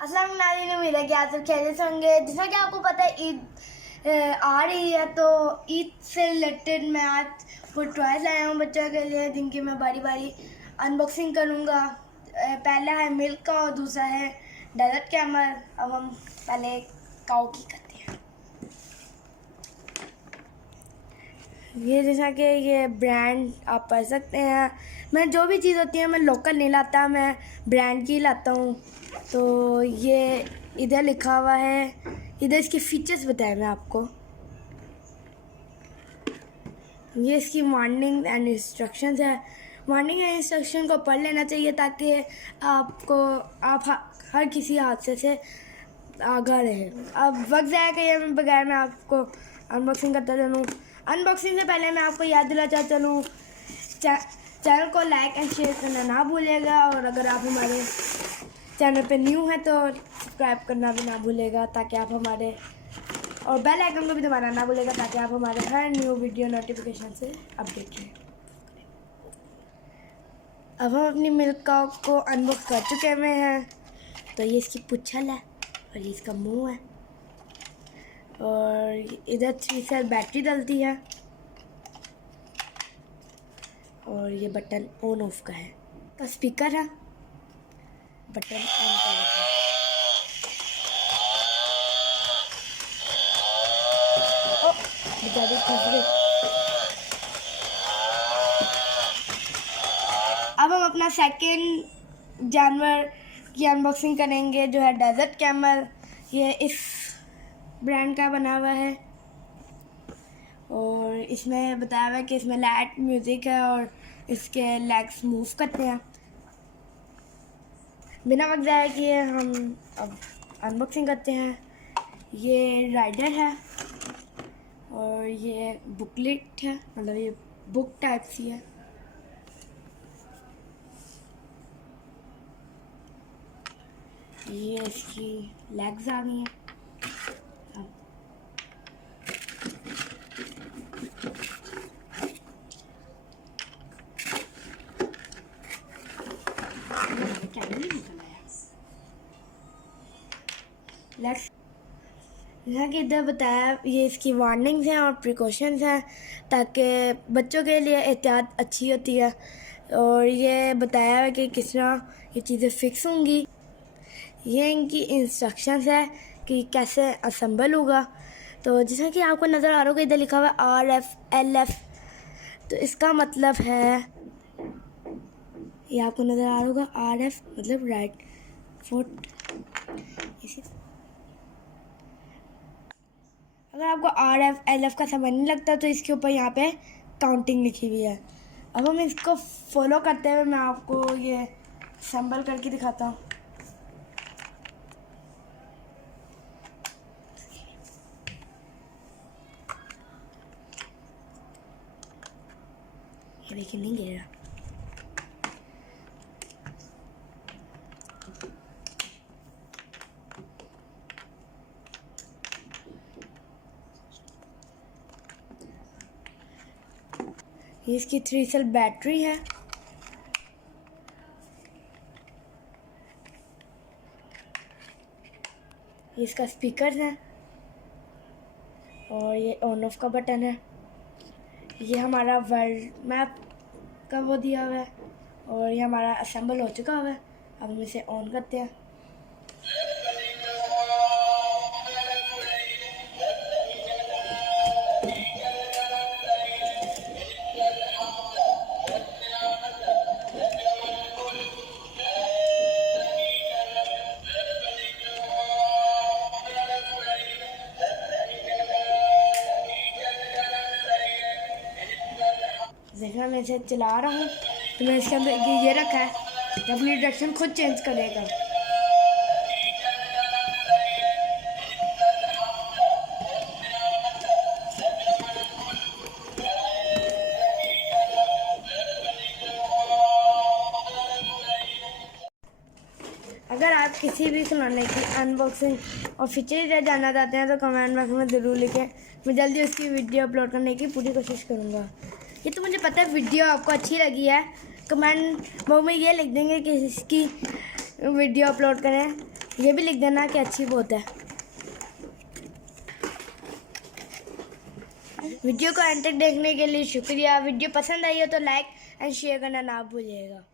अस्सलाम वालेकुम, उम्मीद है कि आप सब खैरियत से होंगे। जैसा कि आपको पता है ईद आ रही है, तो ईद से रिलेटेड मैं आज वो टॉयज़ लाया हूँ बच्चों के लिए, जिनकी मैं बारी बारी अनबॉक्सिंग करूँगा। पहला है मिल्क का और दूसरा है डेजर्ट कैमल। अब हम पहले काऊ की करते हैं। ये जैसा कि ये ब्रांड आप पढ़ सकते हैं। मैं जो भी चीज़ होती है मैं लोकल नहीं लाता, मैं ब्रांड की लाता हूँ। तो ये इधर लिखा हुआ है, इधर इसके फीचर्स बताए मैं आपको। ये इसकी वार्निंग एंड इंस्ट्रक्शंस है। वार्निंग एंड इंस्ट्रक्शन को पढ़ लेना चाहिए ताकि आप हर किसी हादसे से आगा रहे। अब वक्त ज़ाया किए बगैर मैं आपको अनबॉक्सिंग करता चलूँ। अनबॉक्सिंग से पहले मैं आपको याद दिलाता चलूँ, चैनल को लाइक एंड शेयर करना ना भूलिएगा, और अगर आप हमारे चैनल पे न्यू हैं तो सब्सक्राइब करना भी ना भूलिएगा, ताकि आप हमारे और बेल आइकन को भी दबाना ना भूलिएगा, ताकि आप हमारे हर न्यू वीडियो नोटिफिकेशन से अपडेट रहें। अब हम अपनी मिल्क काऊ को अनबॉक्स कर चुके हैं। तो ये इसकी पुच्छल है और ये इसका मुंह है, और इधर 3 सेल बैटरी डलती है, और ये बटन ऑन ऑफ का है। तो स्पीकर है, बटन ऑन करने का। बेचारी फंस गई। अब हम अपना सेकंड जानवर की अनबॉक्सिंग करेंगे, जो है डेजर्ट कैमल। ये इस ब्रांड का बना हुआ है, और इसमें बताया हुआ है कि इसमें लाइट म्यूज़िक है और इसके लेग्स मूव करते हैं। बिना वक्त ज़ाया किए हम अब अनबॉक्सिंग करते हैं। ये राइडर है और ये बुकलेट है, मतलब ये बुक टाइप सी है। ये इसकी लेग्स आ गई हैं। जैसा कि इधर बताया, ये इसकी वार्निंग्स हैं और प्रिकॉशंस हैं, ताकि बच्चों के लिए एहतियात अच्छी होती है। और ये बताया है कि किस तरह ये चीज़ें फिक्स होंगी। ये इनकी इंस्ट्रक्शंस है कि कैसे असेंबल होगा। तो जैसा कि आपको नज़र आ रहा होगा, इधर लिखा हुआ है RF LF। तो इसका मतलब है, ये आपको नज़र आ रहा होगा, RF मतलब राइट फुट। अगर आपको RF LF का समझ नहीं लगता तो इसके ऊपर यहाँ पे काउंटिंग लिखी हुई है। अब हम इसको फॉलो करते हुए मैं आपको ये असेंबल करके दिखाता हूँ। ये देखिए, नहीं गिर रहा। ये इसकी 3 सेल बैटरी है। ये इसका स्पीकर है, और ये ऑन ऑफ का बटन है। ये हमारा वर्ल्ड मैप का वो दिया हुआ है, और ये हमारा असेंबल हो चुका हुआ है। अब हम इसे ऑन करते हैं। देखना, मैं इसे चला रहा हूँ तो मैं इसके अंदर ये रखा है, अपनी डायरेक्शन खुद चेंज करेगा। अगर आप किसी भी खिलौने की अनबॉक्सिंग और फीचर जानना चाहते हैं तो कमेंट बॉक्स में ज़रूर लिखें। मैं जल्दी उसकी वीडियो अपलोड करने की पूरी कोशिश करूँगा। ये तो मुझे पता है वीडियो आपको अच्छी लगी है, कमेंट बॉक्स में ये लिख देंगे कि इसकी वीडियो अपलोड करें। ये भी लिख देना कि अच्छी बहुत है। वीडियो को अंत तक देखने के लिए शुक्रिया। वीडियो पसंद आई हो तो लाइक एंड शेयर करना ना भूलिएगा।